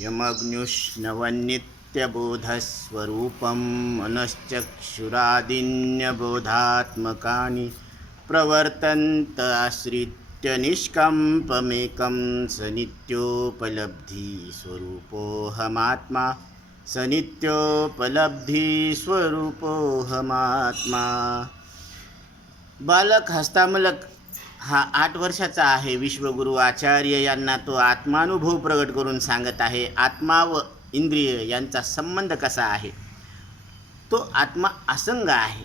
यमग्नुष्णवन्नित्यबोधस्वरूपं मनश्चक्षुरादिन्यबोधात्मकानि प्रवर्तन्त आश्रित्य निष्कम्पमेकं स नित्योपलब्धिस्वरूपोऽहमात्मा स नित्योपलब्धिस्वरूपोऽहमात्मा। बालक हस्तामलक हा 8 वर्षाचा आहे. विश्वगुरु आचार्य यांना तो आत्मानुभव प्रगट करून सांगत आहे. आत्मा व इंद्रिय यांचा संबंध कसा आहे? तो आत्मा असंग आहे.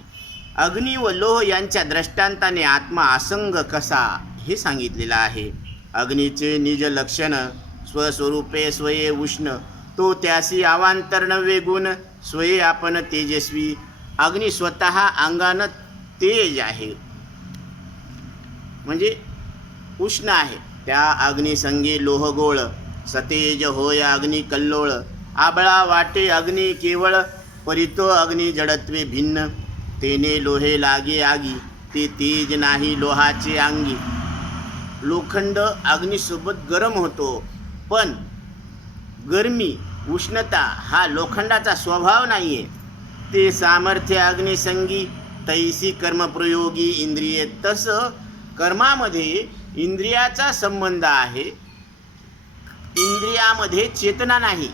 अग्नी व लोह यांच्या दृष्टांताने आत्मा असंग कसा हे सांगितलेलं आहे. अग्नीचे निज लक्षण स्वस्वरूपे स्वये उष्ण, तो त्यासी अवांतर नव्हे गुण, स्वये आपण तेजस्वी. अग्नी स्वतः अंगानं तेज आहे, म्हणजे उष्ण आहे. त्या अग्निसंगी लोहगोळ, सतेज होय अग्नि कल्लोळ. आबळा वाटे अग्नि केवळ, परितो अग्नि जडत्वे भिन्न. तेने लोहे लागे आगी, ते तेज नाही लोहाचे अंगी. लोखंड अग्निसोबत गरम होतो, पण गरमी उष्णता हा लोखंडाचा स्वभाव नाही आहे. ते सामर्थ्य अग्निसंगी, तैसी कर्मप्रयोगी इंद्रिये. तसं कर्मामध्ये इंद्रियाचा संबंध आहे. इंद्रियामध्ये चेतना नाही,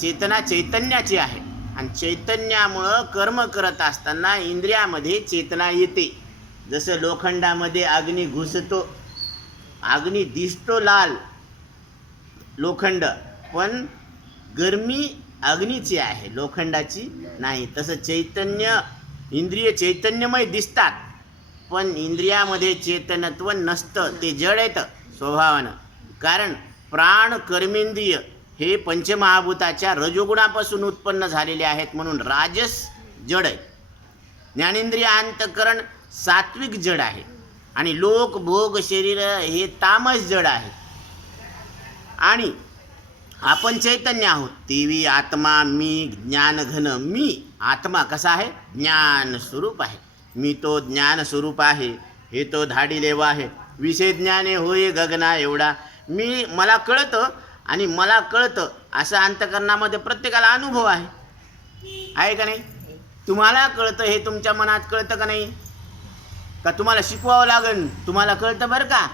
चेतना चैतन्याची आहे. आणि चैतन्यामुळं कर्म करत असताना इंद्रियामध्ये चेतना येते. जसं लोखंडामध्ये अग्नी घुसतो, अग्नी दिसतो लाल लोखंड, पण गरमी अग्नीची आहे, लोखंडाची नाही. तसं चैतन्य, इंद्रिय चैतन्यमय दिसतात, पण इंद्रियामध्ये चेतनत्व नसतं, ते जड येतं स्वभावानं. कारण प्राण कर्मेंद्रिय हे पंचमहाभूताच्या रजोगुणापासून उत्पन्न झालेले आहेत, म्हणून राजस जड आहे. ज्ञानेंद्रिय अंतःकरण सात्विक जड आहे, आणि लोक भोग शरीर हे तामस जड आहे. आणि आपण चैतन्य आहोत. तेवी आत्मा मी ज्ञानघन. मी आत्मा कसा आहे? ज्ञान स्वरूप आहे. मी तो ज्ञान स्वरूप आहे, हे तो धाडी लेवा आहे. विषय ज्ञाने होय गगना एवढा. मला कळतं आणि मला कळतं असं अंतःकरणामध्ये प्रत्येकाला अनुभव आहे का नाही? तुम्हाला कळतं हे तुमच्या मनात कळतं का नाही? का तुम्हाला शिकवावं लागेल? तुम्हाला कळतं बरं का,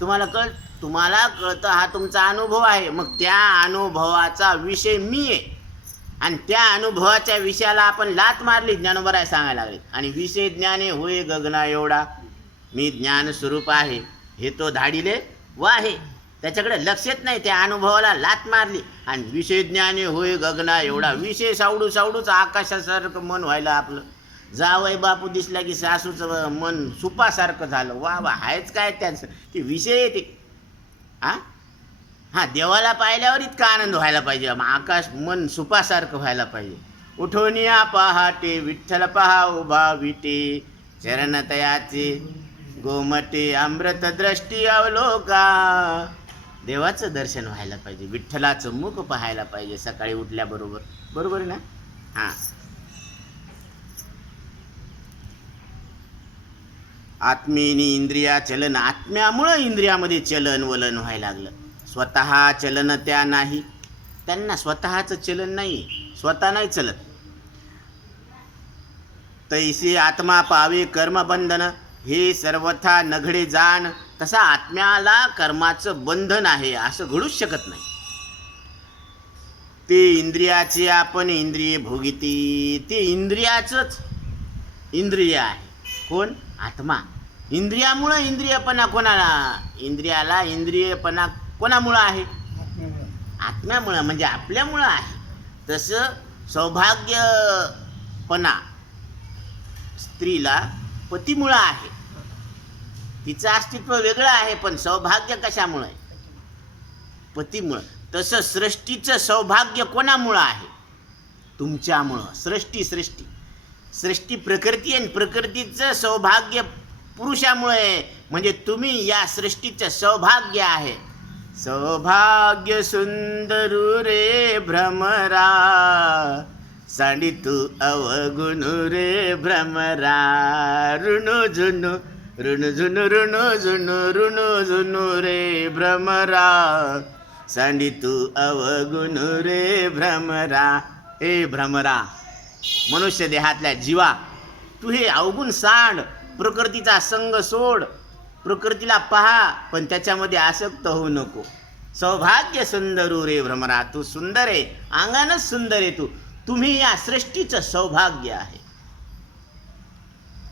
तुम्हाला कळतं, हा तुमचा अनुभव आहे. मग त्या अनुभवाचा विषय मी आहे, आणि त्या अनुभवाच्या विषयाला आपण लात मारली, ज्ञानोबराय सांगायला लागले. आणि विषय ज्ञाने होय गगना एवढा. मी ज्ञान स्वरूप आहे, हे तो धाडीले वाहे. त्याच्याकडे लक्षच नाही, त्या अनुभवाला लात मारली. आणि विषय ज्ञाने होय गगना एवढा. विषय सावडू सावडूच आकाशासारखं मन व्हायला आपलं. जावई बापू दिसला की सासूचं मन सुपासारखं झालं. वा वा, आहेच काय त्याचं, ते विषय येते. हां, देवाला पाहिल्यावर इतका आनंद व्हायला पाहिजे, आकाश मन सुपासारखं व्हायला पाहिजे. उठोनिया पहाटे विठ्ठल पहा उभा विटे, चरणतयाचे गोमटे अमृत दृष्टी अवलोका. देवाचं दर्शन व्हायला पाहिजे, विठ्ठलाचं मुख पाहायला पाहिजे सकाळी उठल्याबरोबर. बरोबर ना? हां. आत्मेनी इंद्रिया चलन. आत्म्यामुळं इंद्रियामध्ये चलन वलन व्हायला लागलं. स्वतः चलन त्या नाही, त्यांना स्वतःचं चलन नाही, स्वतः नाही चलत. तैसे आत्मा पावे कर्मबंधन, हे सर्वथा नघडे जाण. तसा आत्म्याला कर्माचं बंधन आहे असं घडूच शकत नाही. ते इंद्रियाचे आपण इंद्रिय भोगिती. ते इंद्रियाचंच इंद्रिय आहे. कोण? आत्मा. इंद्रियामुळं इंद्रियपणा कोणाला? इंद्रियाला इंद्रियपणा कोणामुळं आहे? आत्म्यामुळं, म्हणजे आपल्यामुळं आहे. तसं सौभाग्यपणा स्त्रीला पतीमुळं आहे, तिचं अस्तित्व वेगळं आहे. पण सौभाग्य कशामुळं आहे? पतीमुळं. तसं सृष्टीचं सौभाग्य कोणामुळं आहे? तुमच्यामुळं. सृष्टी प्रकृती, आणि प्रकृतीचं सौभाग्य पुरुषामुळे, म्हणजे तुम्ही या सृष्टीचं सौभाग्य आहे. सौभाग्य सुंदरू रे भ्रमरा, सांडी तू अवगुणू रे भ्रमरा. ऋणू झुनू ऋणू झुनू ऋणू झुनू ऋणू झुनू रे भ्रमरा. सांडी तू अवगुण रे भ्रमरा. हे भ्रमरा, मनुष्य देहातल्या जीवा, तू हे अवगुण सांड, प्रकृतीचा संग सोड, प्रकृतीला पहा पण त्याच्यामध्ये आसक्त होऊ नको. सौभाग्य सुंदरू रे भ्रमरा, तू सुंदर आहे, अंगानच सुंदर आहे तू. तुम्ही या सृष्टीचं सौभाग्य आहे.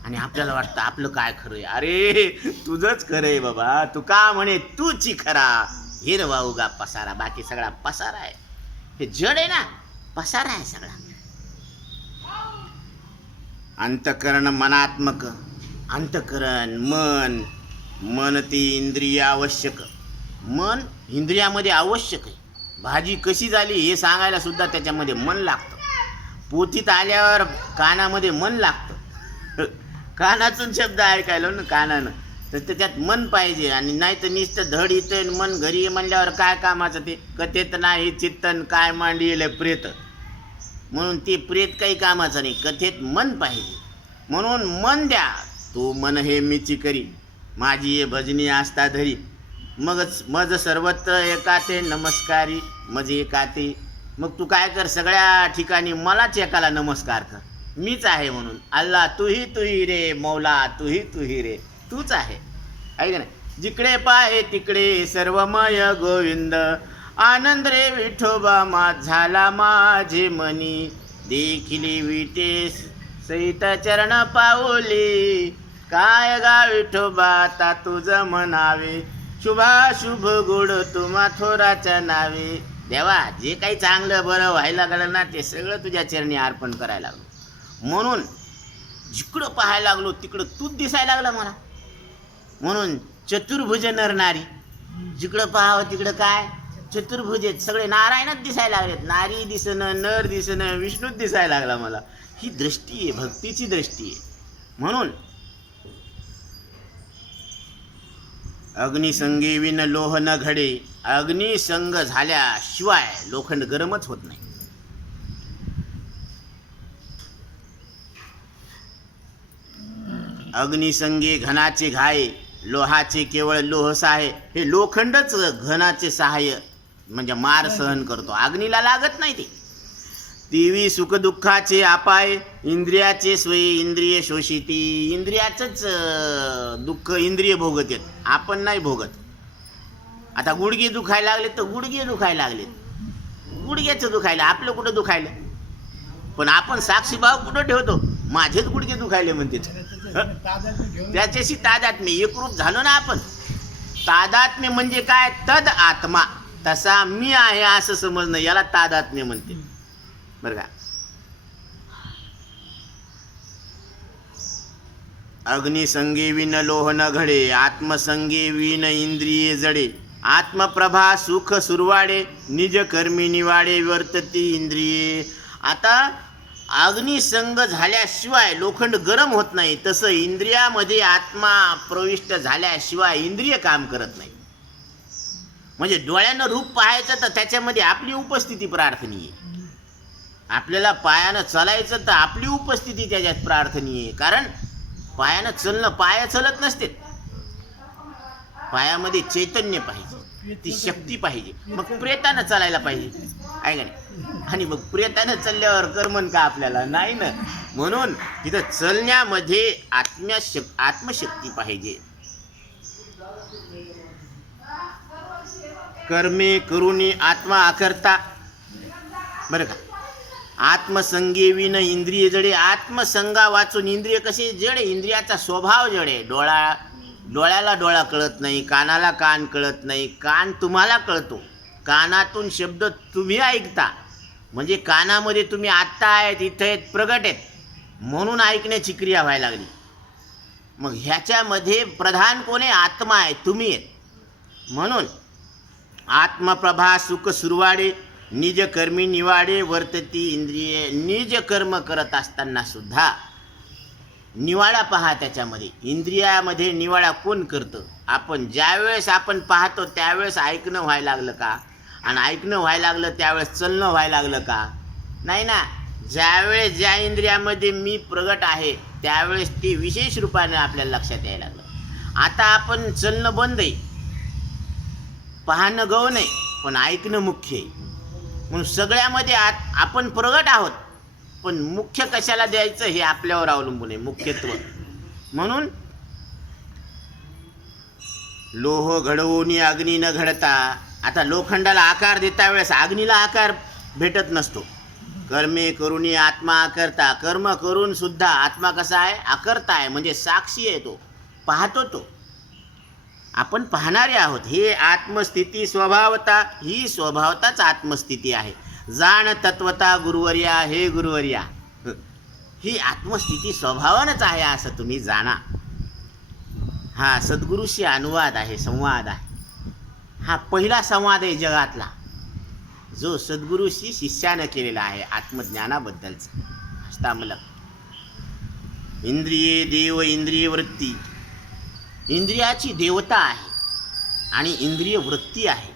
आणि आपल्याला वाटतं आपलं काय खरं आहे. अरे तुझंच खरं आहे बाबा, तू का म्हणे तूची खरा. हिरवा उगा पसारा, बाकी सगळा पसारा आहे. हे जड आहे ना, पसारा आहे सगळा. अंतकरण मनात्मक, अंतकरण मन, मन ती इंद्रिय आवश्यक. मन इंद्रियामध्ये आवश्यक आहे. भाजी कशी झाली हे सांगायला सुद्धा त्याच्यामध्ये मन लागतं. पोथीत आल्यावर कानामध्ये मन लागतं. कानातून शब्द ऐकायला ना कानानं, तर त्याच्यात मन पाहिजे. आणि नाही तर नुसतं धड इथं मन घरी म्हणल्यावर काय कामाचं ते. कथेत नाही चित्तन काय मांडीले प्रेत, म्हणून ते प्रेत काही कामाचं नाही. कथेत मन पाहिजे. म्हणून मन द्या. तू मन हे मीची करी, माझी ये भजनी आस्था धरी. मगच मज सर्वत्र एकाते नमस्कारी, मज एकाते. मग तू काय कर, सगळ्या ठिकाणी मलाच एकाला नमस्कार कर. मीच आहे म्हणून. अल्ला तूही रे, मौला तूही रे, तूच आहे. ऐक ना, जिकडे पाहे तिकडे सर्वमय गोविंद. आनंद रे विठोबा मा झाला माझे मनी. देखिली विटे सहित चरण पाऊली. काय गा विठोबा आता तुझं म्हणावे. शुभाशुभ गुड तुम्हा थोराच्या नावे. देवा, जे काही चांगलं बरं व्हायला लागलं ना, ते सगळं तुझ्या चरणी अर्पण करायला लागलो. म्हणून जिकडं पाहायला लागलो तिकडं तूच दिसायला लागला मला. म्हणून चतुर्भुज नरनारी, जिकडं पाहावं तिकडं काय चतुर्भुज आहेत. सगळे नारायणच दिसायला लागलेत. नारी दिसणं, नर दिसणं, विष्णूच दिसायला लागला मला. ही दृष्टी आहे, भक्तीची दृष्टी आहे. म्हणून अग्निसंगे विन लोह न घडे. अग्निसंग झाल्याशिवाय लोखंड गरमच होत नाही. अग्निसंगे घनाचे घाये, लोहाचे केवळ लोह सहाय्य. हे लोखंडच घनाचे सहाय्य म्हणजे मार सहन करतो, अग्नीला लागत नाही ते. देवी सुखदुःखाचे आपाय, इंद्रियाचे स्वयं इंद्रिय शोषिती. इंद्रियाचंच दुःख इंद्रिय भोगत आहेत, आपण नाही भोगत. आता गुडघे दुखायला लागले तर गुडघे दुखायला लागलेत, गुडघ्याचं दुखायला, आपलं कुठं दुखायलं. पण आपण साक्षीभाव कुठं ठेवतो, माझेच गुडघे दुखायले म्हणते. त्याच्याशी तादात्म्य, एकरूप झालो ना आपण. तादात्म्य म्हणजे काय, तद आत्मा, तसा मी आहे असं समजणं, याला तादात्म्य म्हणते. बरं का. अग्निसंगे विन लोह न घडे, आत्मसंगे विन इंद्रिये जडे. आत्मप्रभा सुख सुरवाडे, निज कर्मी निवाडे वर्तती इंद्रिये. आता अग्निसंग झाल्याशिवाय लोखंड गरम होत नाही, तसं इंद्रियामध्ये आत्मा प्रविष्ट झाल्याशिवाय इंद्रिय काम करत नाही. म्हणजे डोळ्यानं रूप पाहायचं तर त्याच्यामध्ये आपली उपस्थिती प्रार्थनीय. आपल्याला पायानं चालायचं तर आपली उपस्थिती त्याच्यात प्रार्थनीय आहे. कारण पायानं चलणं, पाया चलत नसते, पायामध्ये चैतन्य पाहिजे, ती शक्ती पाहिजे. मग प्रेतानं चालायला पाहिजे, आहे का नाही. आणि मग प्रेतानं चालल्यावर कर्मन का आपल्याला नाही ना. म्हणून तिथं चलण्यामध्ये आत्मशक्ती पाहिजे. कर्मे करुणी आत्मा आकर्ता. बरं का. आत्मसंगे विन इंद्रिय जडे. आत्मसंगा वाचून इंद्रिय कसे जडे, इंद्रियाचा स्वभाव जडे. डोळ्याला डोळा कळत नाही, कानाला कान कळत नाही, कान तुम्हाला कळतो, कानातून शब्द तुम्ही ऐकता. म्हणजे कानामध्ये तुम्ही आत्ता आहेत, इथं आहेत, प्रगट आहेत, म्हणून ऐकण्याची क्रिया व्हायला लागली. मग ह्याच्यामध्ये प्रधान कोण आहे, आत्मा आहे, तुम्ही आहेत. म्हणून आत्मप्रभा सुख सुरवाडे, निज कर्मी निवाडे वर्तती इंद्रिये. निज कर्म करत असताना सुद्धा निवाडा पहा त्याच्यामध्ये. इंद्रियामध्ये निवाडा कोण करतं, आपण. ज्यावेळेस आपण पाहतो त्यावेळेस ऐकणं व्हायला लागलं का, आणि ऐकणं व्हायला लागलं त्यावेळेस चलणं व्हायला लागलं का, नाही ना. ज्यावेळेस ज्या इंद्रियामध्ये मी प्रगट आहे त्यावेळेस ते विशेष रूपाने आपल्याला लक्षात यायला लागलं. आता आपण चलणं बंद आहे, पाहणं गौण आहे, पण ऐकणं मुख्य आहे. म्हणून सगळ्यामध्ये आपण प्रगट आहोत, पण मुख्य कशाला द्यायचं हे आपल्यावर अवलंबून आहे, मुख्यत्व. म्हणून लोह घडवून अग्नी न घडता, आता लोखंडाला आकार देता वेळेस अग्नीला आकार भेटत नसतो. कर्मे करून आत्मा करता, कर्म करून सुद्धा आत्मा कसा आहे, अकर्ता आहे, म्हणजे साक्षी आहे, तो पाहतो, तो आपण पाहणारे आहोत. हे आत्मस्थिती स्वभावता, ही स्वभावताच आत्मस्थिती आहे. जाण तत्वता गुरुवर्या, हे गुरुवर्या, ही आत्मस्थिती स्वभावानच आहे असं तुम्ही जाणा. हा सद्गुरूशी अनुवाद आहे, संवाद आहे. हा पहिला संवाद आहे जगातला, जो सद्गुरूशी शिष्यानं केलेला आहे आत्मज्ञानाबद्दलचा. हस्तामलक. इंद्रिये देव इंद्रिय वृत्ती, इंद्रियाची देवता आहे आणि इंद्रिय वृत्ती आहे.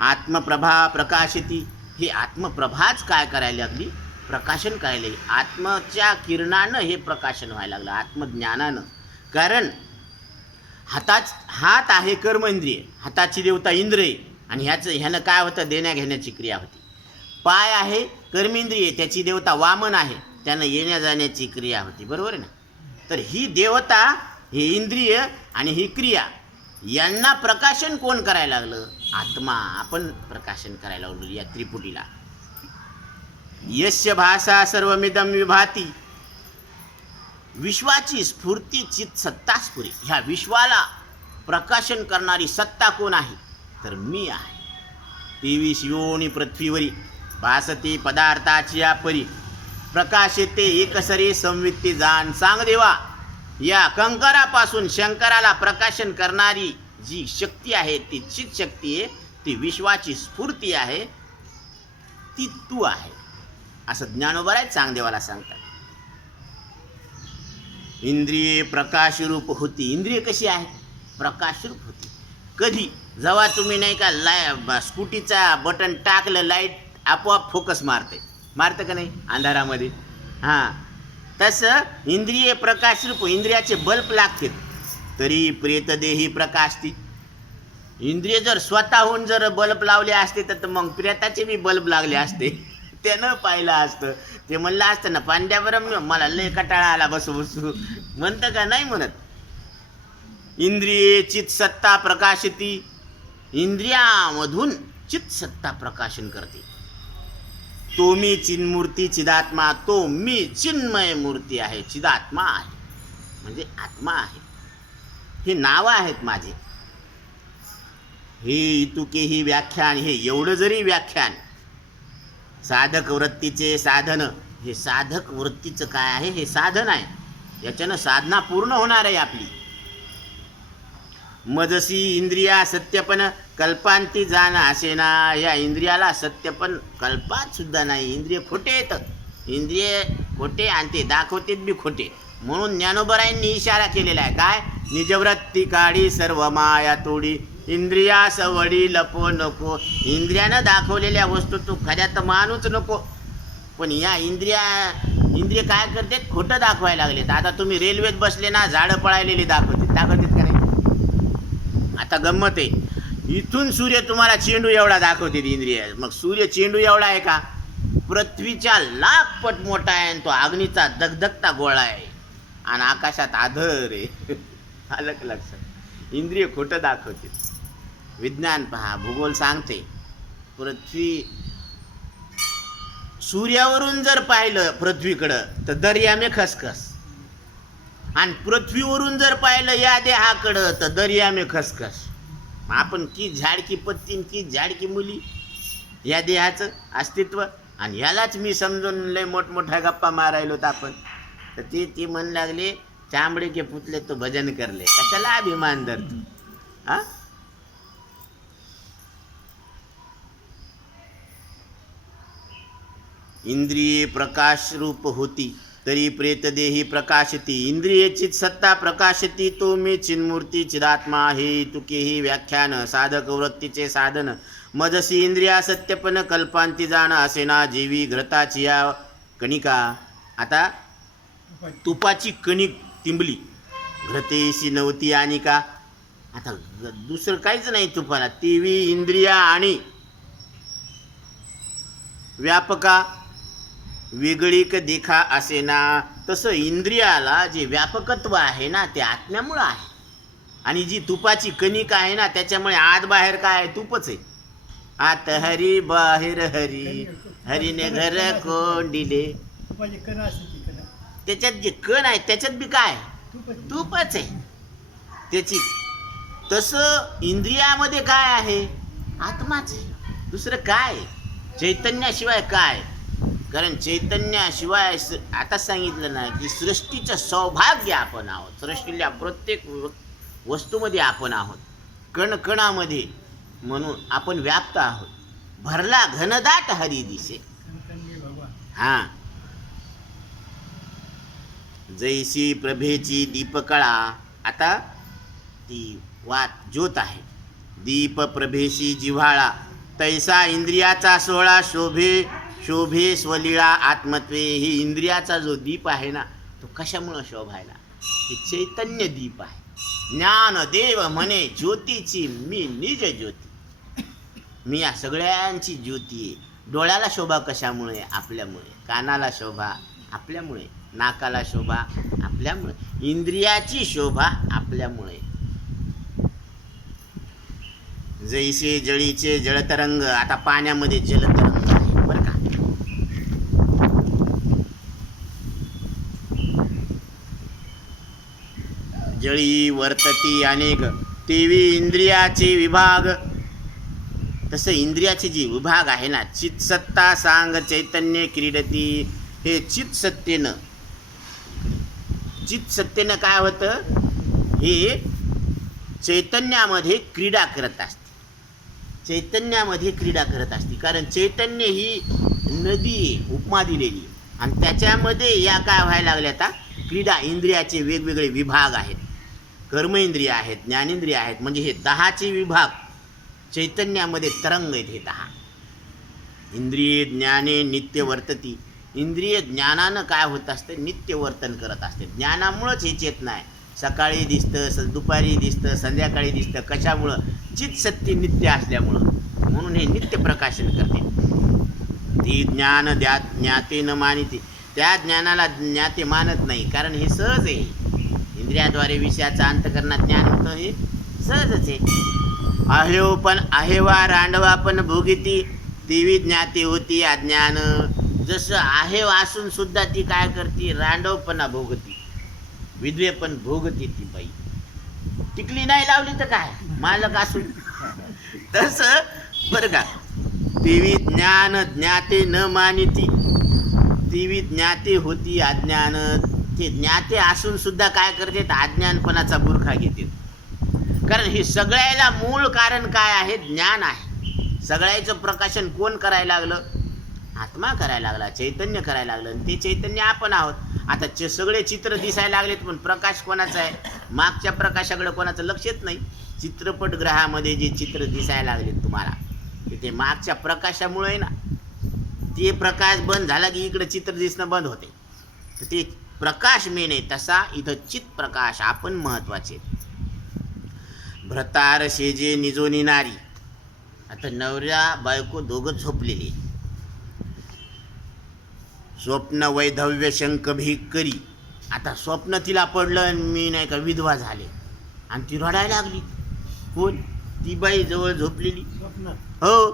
आत्मप्रभा प्रकाशती, हे आत्मप्रभाच काय करायला लागली, प्रकाशन करायला. आत्मच्या किरणानं हे प्रकाशन व्हायला लागलं, आत्मज्ञानानं. कारण हात आहे कर्म इंद्रिय, हाताची देवता इंद्र आहे, आणि ह्यानं काय होतं, देण्या घेण्याची क्रिया होती. पाय आहे कर्मेंद्रिय, त्याची देवता वामन आहे, त्यानं येण्या जाण्याची क्रिया होती, बरोबर आहे ना. तर ही देवता, हे इंद्रिय आणि ही क्रिया, यांना प्रकाशन कोण करायला लागलं, आत्मा. आपण प्रकाशन करायला लागलो या त्रिपुटीला. यस्य भाषा सर्वमिदं विभाती, विश्वाची स्फूर्ती चित सत्ता स्फुरी. ह्या विश्वाला प्रकाशन करणारी सत्ता कोण आहे, तर मी आहे. 23 योनी पृथ्वीवरी भासते पदार्थाची परी, प्रकाशते एकसरी संवित्ती जाण. सांग देवा, या कंकरापासून शंकराला प्रकाशन करणारी जी शक्ती आहे, ती चित शक्ती आहे, ती विश्वाची स्फूर्ती आहे, ती तू आहे, असं ज्ञानोबराय चांगदेवाला सांगतात. इंद्रिये प्रकाशरूप होती, इंद्रिय कशी आहे, प्रकाशरूप होती. कधी, जेव्हा तुम्ही नाही का स्कूटीचा बटन टाकलं, लाईट आपोआप फोकस मारतं का नाही अंधारामध्ये. हां, तसं इंद्रिय प्रकाशरूप, इंद्रियाचे बल्ब लागते, तरी प्रेतदेही प्रकाशती. इंद्रिय जर स्वतःहून जर बल्ब लावले असते तर मग प्रेताचे बी बल्ब लागले असते, त्यानं पाहिलं असतं. ते म्हणलं असतं ना, पांड्यावरम मला लय कटाळा आला बसू बसू, म्हणतं का नाही म्हणत. इंद्रिये चित सत्ता प्रकाशती, इंद्रियामधून चित सत्ता प्रकाशन करते. तो मी चिन्मूर्ती चिदात्मा, तो मी चिन्मय मूर्ती आहे, चिदात्मा आहे, म्हणजे आत्मा आहे. हे नावं आहेत माझे. हे इतुके ही व्याख्यान, हे एवढं जरी व्याख्यान. साधक वृत्तीचे साधन, हे साधक वृत्तीचं काय आहे, हे साधन आहे, याच्यानं साधना पूर्ण होणार आहे आपली. मजसी इंद्रिया सत्यपण कल्पांती जाण असेना, या इंद्रियाला सत्यपण कल्पात सुद्धा नाही. इंद्रिय खोटे येतं, इंद्रिय खोटे आणि ते दाखवतेत बी खोटे. म्हणून ज्ञानोबरायांनी इशारा केलेला आहे, काय, निजवृत्ती काढी सर्व माया तोडी, इंद्रिया सवडी लपो नको. इंद्रियानं दाखवलेल्या वस्तू तू खऱ्यात मानूच नको. पण या इंद्रिय काय करतात, खोटं दाखवायला लागलेत. आता तुम्ही रेल्वेत बसले ना, झाडं पळायलेली दाखवतात का नाही. आता गंमत आहे, इथून सूर्य तुम्हाला चेंडू एवढा दाखवते इंद्रिय. मग सूर्य चेंडू एवढा आहे का, पृथ्वीच्या लाख पट मोठा आहे, आणि तो अग्नीचा दगदगता गोळा आहे, आणि आकाशात आधर आहे. आलं का लक्षात. इंद्रिय खोटं दाखवते. विज्ञान पहा, भूगोल सांगते, पृथ्वी सूर्यावरून जर पाहिलं पृथ्वीकडं तर दर्या में खसखस, आणि पृथ्वीवरून जर पाहिलं या देहाकडं तर दर्या में खसखस. आपण की झाडकी पत्ती की झाडकी मुली, या देहाचं अस्तित्व. आणि ह्यालाच मी समजून लय मोठमोठ्या गप्पा मारायलोत आपण. तर ते म्हण लागले, चांबडे के पुतले तो भजन करले, कशाला अभिमान धरतो. हा, इंद्रिये प्रकाश रूप होती, तरी प्रेतदेही प्रकाशती. इंद्रियेची सत्ता प्रकाशती, तो मी चिन्मूर्ती चिदात्मा. हे तुकेही व्याख्यान. साधक वृत्तीचे साधन. मजसी इंद्रिया सत्यपण कल्पांती जाण असेना, जीवी घृताची या कणिका. आता तुपाची कणिक तिंबली, घृतेशी नव्हती आणि का, आता दुसरं काहीच नाही तुपाला. तेवी इंद्रिया आणि व्यापका वेगळीक देखा असे ना, तसं इंद्रियाला जे व्यापकत्व आहे ना ते आत्म्यामुळं आहे. आणि जी तुपाची कणिक आहे ना त्याच्यामुळे आत बाहेर काय आहे? तुपच आहे. आत हरी बाहेर हरी, हरीने घर कोंडिले. त्याच्यात जे कण आहे त्याच्यात बी काय? तुपच आहे त्याची. तसं इंद्रियामध्ये काय आहे? आत्माच आहे. दुसरं काय? चैतन्याशिवाय काय? कारण चैतन्याशिवाय आता सांगितलं ना की सृष्टीचं सौभाग्य आपण आहोत. सृष्टीच्या प्रत्येक वस्तूमध्ये आपण आहोत, कणकणामध्ये. म्हणून आपण व्याप्त आहोत. भरला घनदाट हरी दिसे. हा, जैसी प्रभेची दीपकळा. आता ती वात ज्योत आहे. दीप प्रभेशी जिव्हाळा, तैसा इंद्रियाचा सोहळा शोभे शोभे स्वलीळा आत्मत्वे. ही इंद्रियाचा जो दीप आहे ना तो कशामुळं शोभायला? हे चैतन्य दीप आहे. ज्ञानदेव म्हणे ज्योतीची मी निज ज्योती. मी या सगळ्यांची ज्योती आहे. डोळ्याला शोभा कशामुळे? आपल्यामुळे. कानाला शोभा आपल्यामुळे. नाकाला शोभा आपल्यामुळे. इंद्रियाची शोभा आपल्यामुळे. जैसे जळीचे जलतरंग. आता पाण्यामध्ये जलतरंग आहे बरं का. जळी वर्तती अनेक, तेवी इंद्रियाचे विभाग. तसं इंद्रियाचे जे विभाग आहे ना, चित्सत्ता सांग चैतन्य क्रीडती. हे चित्सत्तेनं काय होतं? हे चैतन्यामध्ये क्रीडा करत असते. चैतन्यामध्ये क्रीडा करत असते. कारण चैतन्य ही नदी आहे, उपमा दिलेली. आणि त्याच्यामध्ये या काय व्हायला लागल्या आता? क्रीडा. इंद्रियाचे वेगवेगळे विभाग आहेत. कर्मेंद्रिय आहेत, ज्ञानेंद्रिय आहेत. म्हणजे हे 10चे विभाग चैतन्यामध्ये तरंग आहेत. हे 10 इंद्रिय ज्ञाने नित्य वर्तती. इंद्रिय ज्ञानानं काय होत असतं? नित्य वर्तन करत असते. ज्ञानामुळंच हे चेतना आहे. सकाळी दिसतं, दुपारी दिसतं, संध्याकाळी दिसतं. कशामुळं? चित्सत्य नित्य असल्यामुळं. म्हणून हे नित्य प्रकाशन करते. ती ज्ञान ज्ञाते न मानिते. त्या ज्ञानाला ज्ञाते मानत नाही. कारण हे सहज आहे. इंद्रियाद्वारे विषयाचा अंतःकरणात ज्ञान होतं. हे सहजच आहे. आहेव पण आहेवा रांडवा पण भोगिती, तेवी ज्ञाते होती अज्ञान. जसं आहेव असून सुद्धा ती काय करते? रांडवपणा भोगती. विधवे पण भोगती ती बाई. टिकली नाही लावली तर काय? मालक असून. तसं बरं का. तेवी ज्ञान ज्ञाते न मानिती, तेवी ज्ञाते होती अज्ञान. ते ज्ञाते असून सुद्धा काय करते? अज्ञानपणाचा बुरखा घेते. कारण हे सगळ्याला मूळ कारण काय आहे? ज्ञान आहे. सगळ्याचं प्रकाशन कोण करायला लागलं? आत्मा करायला लागला, चैतन्य करायला लागलं. आणि ते चैतन्य आपण आहोत. आता सगळे चित्र दिसायला लागलेत पण प्रकाश कोणाचा आहे? मागच्या प्रकाशाकडे कोणाचं लक्ष येत नाही. चित्रपटगृहामध्ये जे चित्र दिसायला लागलेत तुम्हाला ते मागच्या प्रकाशामुळे ना. ते प्रकाश बंद झाला की इकडे चित्र दिसणं बंद होते. तर ते प्रकाश मेन आहे. तसा इथं चित प्रकाश आपण महत्वाचे. भ्रतार शेजे निजोनी नारी. आता नवऱ्या बायको दोघं झोपलेली. स्वप्न वैधव्य शंक भिक्करी. आता स्वप्न तिला पडलं आणि मी नाही का विधवा झाले. आणि ती रडायला लागली. कोण? ती बाई जवळ झोपलेली. हो.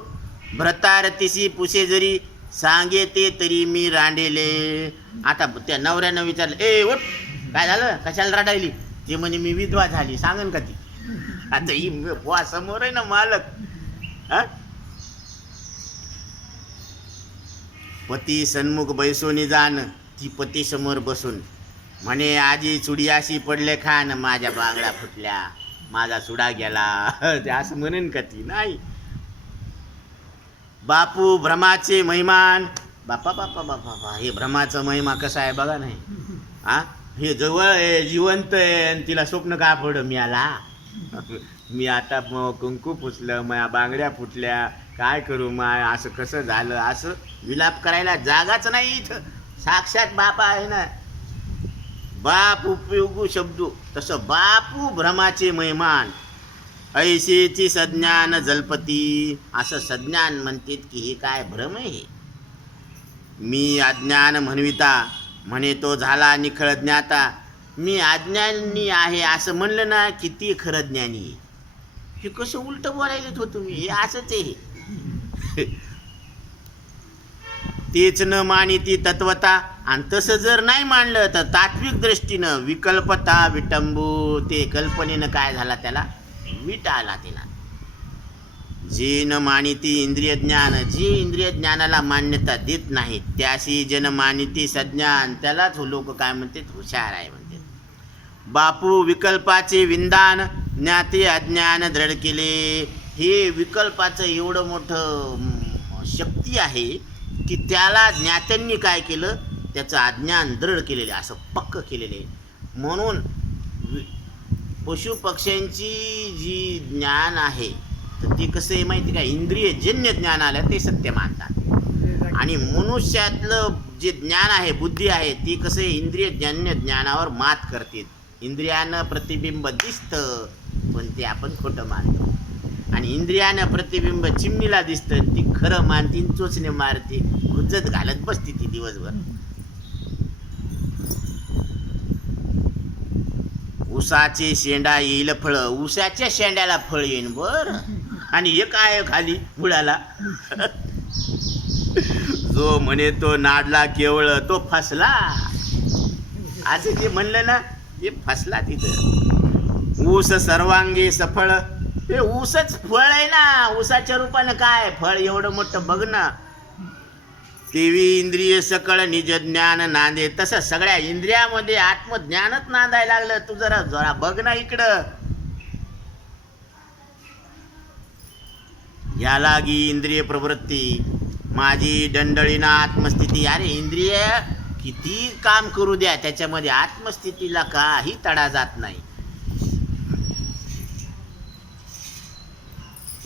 भ्रतार तिसी पुसे जरी, सांगे ते तरी मी रांडेले. आता त्या नवऱ्यानं विचारलं, ए उठ, काय झालं? कशाला रडायली? ते म्हणे मी विधवा झाली. सांगन का ती? आता ही बुवा समोर आहे ना मालक. पती सन्मुख बैसोनी जाण. ती पती समोर बसून म्हणे, आजी चुडियाशी पडले खान, माझ्या बांगड्या फुटल्या, माझा चुडा गेला. ते असं म्हणेन का ती? नाही. बापू भ्रमाचे महिमान. बापा बापा बापा, हे भ्रमाचं महिमा कसा आहे बघा. नाही हे जवळ आहे, जिवंत आहे, आणि तिला स्वप्न का पड मिळाला? मी आता कुंकू पुसलं, माझ्या बांगड्या फुटल्या, काय करू माय, असं कसं झालं? असं विलाप करायला जागाच नाही इथं. साक्षात बापा आहे ना. बाप उपयोगू शब्द. तसं बापू भ्रमाचे महिमान. ऐसेची सज्ञान जल्पती, असं सज्ञान म्हणतात की हे काय भ्रम आहे. मी अज्ञान म्हणविता, म्हणे तो झाला निखळ ज्ञाता. मी अज्ञानी आहे असं म्हणलं ना किती खरं ज्ञानी. हे कसं उलट बोलायलेत हो तुम्ही, हे असंच आहे. तेच न मानिती तत्वता, आणि तसं जर नाही मानलं तर तात्विक दृष्टीनं विकल्पता विटंबू, ते कल्पनेनं काय झाला त्याला विट आला त्याला. जे न मानिती इंद्रिय ज्ञान, जे इंद्रिय ज्ञानाला मान्यता देत नाहीत त्याशी जन मानिती सज्ञान, त्यालाच लोक काय म्हणतात हुशार आहे म्हणतात. बापू विकल्पाचे विंदान, ज्ञाते अज्ञान दृढ केले. हे विकल्पाचं एवढं मोठं शक्ती आहे की त्याला ज्ञात्यांनी काय केलं, त्याचं अज्ञान दृढ केलेलं आहे, असं पक्क केलेलं आहे. म्हणून पशुपक्ष्यांची जी ज्ञान आहे तर ते कसं आहे माहिती का, इंद्रियजन्य ज्ञान आलं ते सत्य मानतात. आणि मनुष्यातलं जे ज्ञान आहे, बुद्धी आहे, ती कसं आहे इंद्रियजन्य ज्ञानावर मात करते. इंद्रियानं प्रतिबिंब दिसतं पण ते आपण खोटं मानतो, आणि इंद्रियानं प्रतिबिंब चिमणीला दिसतं ती खरं मानती, चोचणे मारते, हुज्जत घालत बसते ती दिवसभर. ऊसाचे शेंडा येईल फळ, ऊसाच्या शेंड्याला फळ येईन बर. आणि हे काय खाली बुडाला, जो म्हणे तो नाडला केवळ तो फसला. असं जे म्हणलं ना ते फसला तिथं. ऊस सर्वांगी सफळ, हे ऊसच फळ आहे ना, ऊसाच्या रूपानं काय फळ एवढं मोठं बघ ना. तेवी इंद्रिय सकळ निज ज्ञान नांदे, तसं सगळ्या इंद्रियामध्ये आत्मज्ञानच नांदायला लागलं. तू जरा जरा बघ ना इकडं. या लागी इंद्रिय प्रवृत्ती माझी दंडळीना आत्मस्थिती. अरे इंद्रिय किती काम करू द्या त्याच्यामध्ये आत्मस्थितीला काही तडा जात नाही.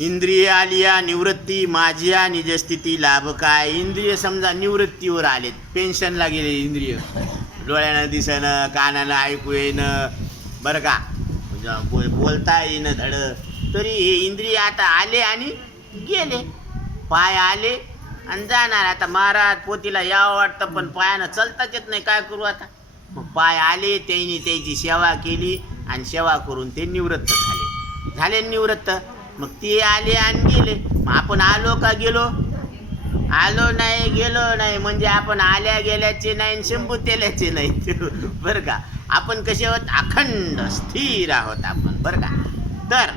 इंद्रिय आलिया निवृत्ती माझिया निजस्थिती लाभ काय. इंद्रिय समजा निवृत्तीवर आलेत, पेन्शनला गेले इंद्रिय, डोळ्यानं दिसणं, कानानं ऐकू येणं, बरं का, बोलता येणं धड, तरी हे इंद्रिय आता आले आणि गेले. पाय आले आणि जाणार. आता महाराज पोतीला यावं वाटतं पण पायानं चालताच येत नाही, काय करू आता. मग पाय आले, त्यांनी त्याची सेवा केली आणि सेवा करून ते निवृत्त झाले निवृत्त. मग ते आले आणि गेले. मग आपण आलो का गेलो, आलो नाही गेलो नाही, म्हणजे आपण आल्या गेल्याचे नाही, शंभू तेल्याचे नाही, बरं का. आपण कसे आहोत, अखंड स्थिर आहोत आपण, बरं का. तर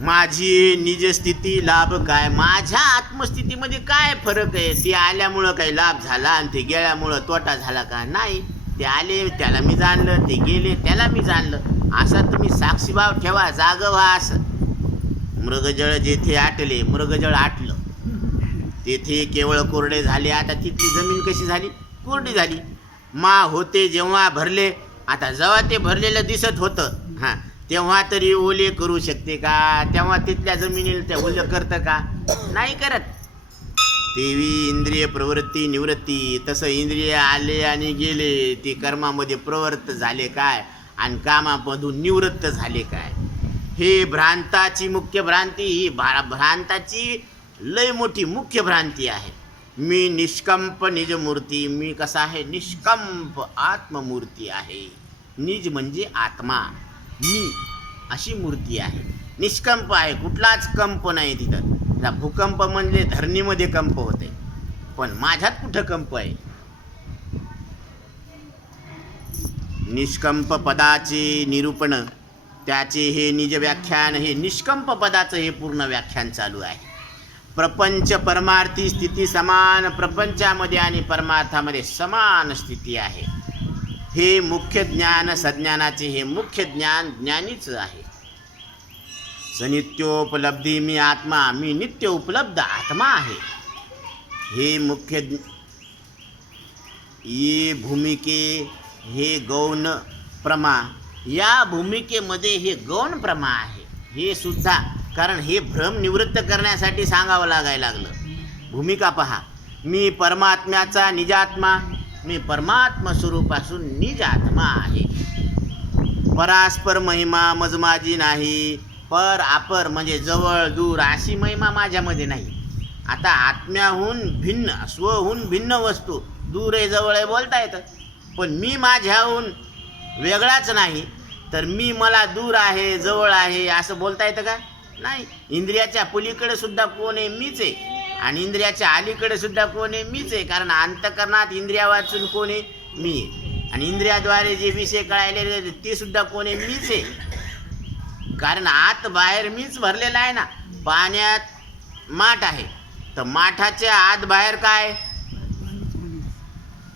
माझी निजस्थिती लाभ काय, माझ्या आत्मस्थितीमध्ये काय फरक आहे. ते आल्यामुळं काही लाभ झाला आणि ते गेल्यामुळं तोटा झाला का, नाही. ते आले त्याला मी जाणलं, ते गेले त्याला मी जाणलं. असा तुम्ही साक्षीभाव ठेवा, जाग व्हा. असं मृगजळ जेथे आटले, मृगजळ आटलं तेथे केवळ कोरडे झाले. आता तिथली जमीन कशी झाली, कोरडी झाली. मा होते जेव्हा भरले, आता जेव्हा ते भरलेलं दिसत होतं हां, तेव्हा तरी ओले करू शकते का, तेव्हा तिथल्या जमिनीला ते ओलं करतं का, नाही करत. तेवी इंद्रिय प्रवृत्ती निवृत्ती, तसं इंद्रिय आले आणि गेले, ते कर्मामध्ये प्रवृत्त झाले काय आणि कामामधून निवृत्त झाले काय. हे भ्रांताची मुख्य भ्रांती, ही भ्रांताची लय मोठी मुख्य भ्रांती आहे. मी निष्कंप निज मूर्ती, मी कसा आहे, निष्कंप आत्ममूर्ती आहे. निज म्हणजे आत्मा, मी अशी मूर्ती आहे, निष्कंप आहे, कुठलाच कंप नाही तिथं. भूकंप म्हणजे धरणीमध्ये कंप होते, पण माझ्यात कुठं कंप आहे. निष्कंप पदाचे निरूपण, त्याचे हे निज व्याख्यान, हे निष्कंप पदाचं हे पूर्ण व्याख्यान चालू आहे. प्रपंच परमार्थी स्थिती समान, प्रपंचामध्ये आणि परमार्थामध्ये समान स्थिती आहे. हे मुख्य ज्ञान सज्ञानाचे, हे मुख्य ज्ञान ज्ञानीच आहे. सनित्योपलब्धी मी आत्मा, मी नित्य उपलब्ध आत्मा आहे. हे मुख्य ये भूमिके, हे गौण प्रमा, या भूमिकेमध्ये हे गौण प्रमा आहे. हे सुद्धा कारण हे भ्रम निवृत्त करण्यासाठी सांगावं लागायला लागलं. भूमिका पहा, मी परमात्म्याचा निजात्मा, मी परमात्मा स्वरूपासून निज आत्मा आहे. परास्पर महिमा मजमाजी नाही, पर अपर म्हणजे जवळ दूर अशी महिमा माझ्यामध्ये नाही. आता आत्म्याहून भिन्न, स्वहून भिन्न वस्तू दूर आहे जवळ आहे बोलता येतं, पण मी माझ्याहून वेगळाच नाही, तर मी मला दूर आहे जवळ आहे असं बोलता येतं का? नाही. इंद्रियाच्या पलीकडे सुद्धा कोण आहे? मीच आहे. आणि इंद्रियाच्या अलीकडे सुद्धा कोण आहे? मीच आहे. कारण अंतःकरणात इंद्रिया वाचून कोण आहे? मी आहे. आणि इंद्रियाद्वारे जे विषय कळायले ते सुद्धा कोण आहे? मीच आहे. कारण आत बाहेर मीच भरलेला आहे ना. पाण्यात माठ आहे, तर माठाच्या आत बाहेर काय?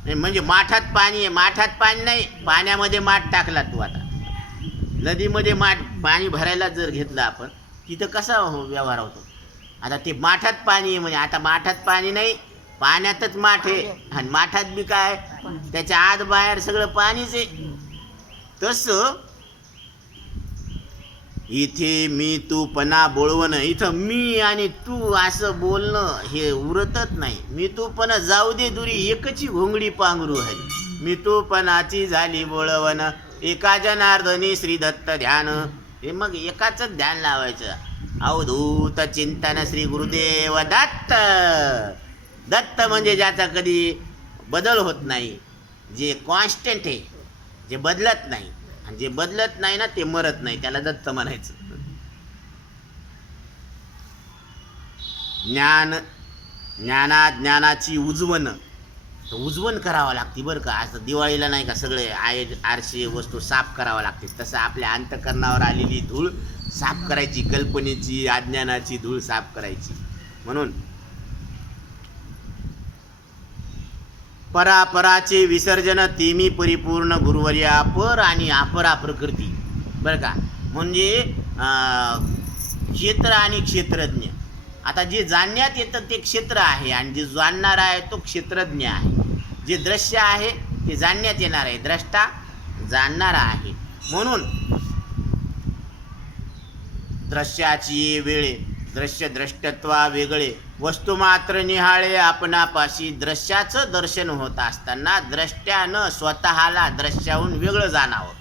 म्हणजे माठात पाणी आहे, माठात पाणी नाही, पाण्यामध्ये माठ टाकला तू. आता नदीमध्ये माठ पाणी भरायला जर घेतलं आपण, तिथं कसा व्यवहार होतो? आता ते माठात पाणी आहे म्हणजे आता माठात पाणी नाही, पाण्यातच माठ आहे. आणि माठात बी काय? त्याच्या आत बाहेर सगळं पाणीच आहे. तसं इथे मी तू पणा बोलवणं, इथं मी आणि तू असं बोलणं हे उरतच नाही. मी तू पण जाऊ दे दुरी, एकची घोंगडी पांघरू हरी. मी तू पणाची झाली बोळवण, एका जनार्दनी श्री दत्त ध्यान. हे मग एकाच ध्यान लावायचं. अवधूत चिंतन श्री गुरुदेव दत्त. दत्त म्हणजे ज्याचा कधी बदल होत नाही, जे कॉन्स्टंट आहे, जे बदलत नाही. आणि जे बदलत नाही ना ते मरत नाही, त्याला दत्त म्हणायचं. ज्ञानाची उजवण, उजवण करावं लागते बरं का. असं दिवाळीला नाही का सगळे आरसे वस्तू साफ करावं लागते, तसं आपल्या अंतःकरणावर आलेली धूळ साफ करायची, कल्पनेची अज्ञानाची धूळ साफ करायची. म्हणून परापराचे विसर्जन तिमी परिपूर्ण गुरुवर्या. पर आणि अपरा प्रकृती बरं का. म्हणजे क्षेत्र आणि क्षेत्रज्ञ. आता जे जाणण्यात येतं ते क्षेत्र आहे, आणि जे जाणणार आहे तो क्षेत्रज्ञ आहे. जे दृश्य आहे ते जाणण्यात येणार आहे, द्रष्टा जाणणारा आहे. म्हणून दृश्याची वेळे, दृश्य द्रष्टत्वा वेगळे, वस्तू मात्र निहाळे आपणापाशी. दृश्याचं दर्शन होत असताना द्रष्ट्यानं स्वतःला दृश्याहून वेगळं जाणावं,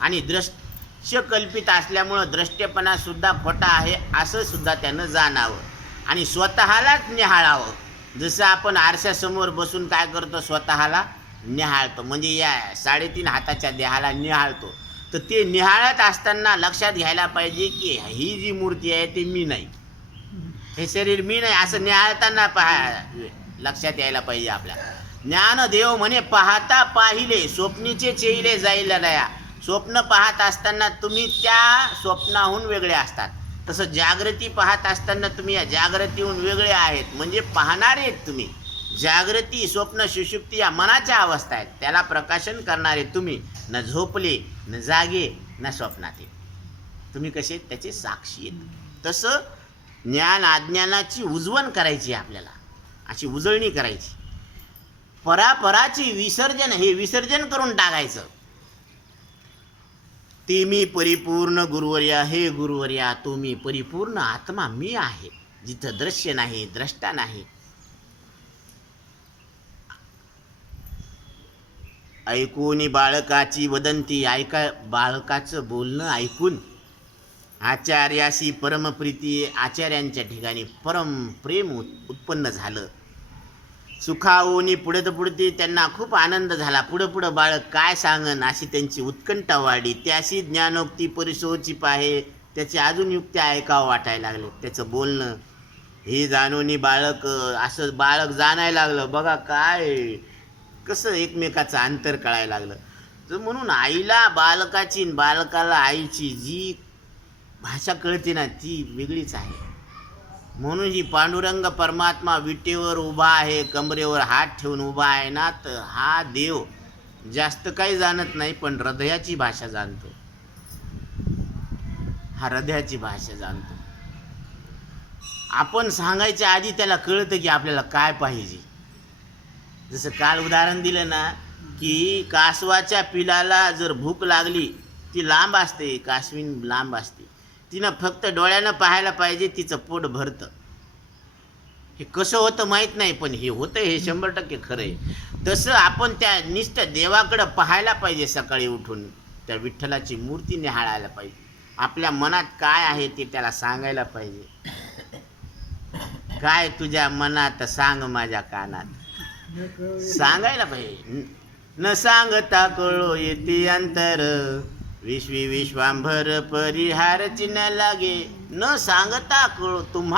आणि दृश्य कल्पित असल्यामुळं दृष्ट्यपणा सुद्धा खोटा आहे असं सुद्धा त्यानं जाणावं, आणि स्वतःलाच निहाळावं. जसं आपण आरशासमोर बसून काय करतो? स्वतःला निहाळतो, म्हणजे या 3.5 हाताच्या देहाला निहाळतो. तर ते निहाळत असताना लक्षात घ्यायला पाहिजे की ही जी मूर्ती आहे ते मी नाही, हे शरीर मी नाही, असं निहाळताना लक्षात यायला पाहिजे आपल्या. ज्ञानदेव म्हणे पाहता पाहिले स्वप्नीचे चेहिले जाईल लया. स्वप्न पाहत असताना तुम्ही त्या स्वप्नाहून वेगळे असतात, तसं जागृती पाहत असताना तुम्ही या जागृतीहून वेगळे आहेत. म्हणजे पाहणारे आहेत तुम्ही. जागृती स्वप्न सुषुप्ती या मनाच्या अवस्था आहेत, त्याला प्रकाशन करणारे तुम्ही. न झोपले न जागे न स्वप्नात तुम्ही कसे त्याचे साक्षी आहेत. तसं ज्ञान अज्ञानाची उजवण करायची आपल्याला, अशी उजळणी करायची. परापराची विसर्जन, हे विसर्जन करून टाकायचं. ते मी परिपूर्ण गुरुवर्या. हे गुरुवर्या, तो मी परिपूर्ण आत्मा मी आहे, जिथं दृश्य नाही, द्रष्टा नाही. ऐकून बाळकाची वदंती, ऐका बाळकाचं बोलणं ऐकून आचार्याशी परमप्रीती, आचार्यांच्या ठिकाणी परम प्रेम उत्पन्न झालं. सुखावूनी पुढत पुढते त्यांना खूप आनंद झाला. पुढं बाळक काय सांगन अशी त्यांची उत्कंठा वाढली. त्याशी ज्ञानोक्ती परिसोची पाहे, त्याचे अजून युक्त्या ऐकावं वाटायला लागले, त्याचं बोलणं. हे जाणून बाळक, असं बाळक जाणायला लागलं. बघा काय कसं एकमेकाचं अंतर कळायला लागलं. तर म्हणून आईला बालकाची, बालकाला आईची जी भाषा कळते ना ती वेगळीच आहे. म्हणून ही पांडुरंग परमात्मा विटेवर उभा आहे, कमरेवर हात ठेवून उभा आहे ना, तर हा देव जास्त काही जाणत नाही, पण हृदयाची भाषा जाणतो. हा हृदयाची भाषा जाणतो. आपण सांगायच्या आधी त्याला कळतं की आपल्याला काय पाहिजे. जसं काल उदाहरण दिलं ना, की कासवाच्या पिलाला जर भूक लागली, ती लांब असते, कासवीन लांब असते, तिनं फक्त डोळ्यानं पाहायला पाहिजे, तिचं पोट भरतं. हे कसं होतं माहीत नाही, पण हे होतं, हे 100% खरं आहे. तसं आपण त्या निष्ठ देवाकडं पाहायला पाहिजे सकाळी उठून. त्या विठ्ठलाची मूर्ती निहाळायला पाहिजे. आपल्या मनात काय आहे ते त्याला सांगायला पाहिजे. काय तुझ्या मनात सांग माझ्या कानात सांगायला पाहिजे. न सांगता कळो येते अंतर, विश्वी विश्वांभर परिहार चिन्ह लागे. न सांगता कळो, तुम्हा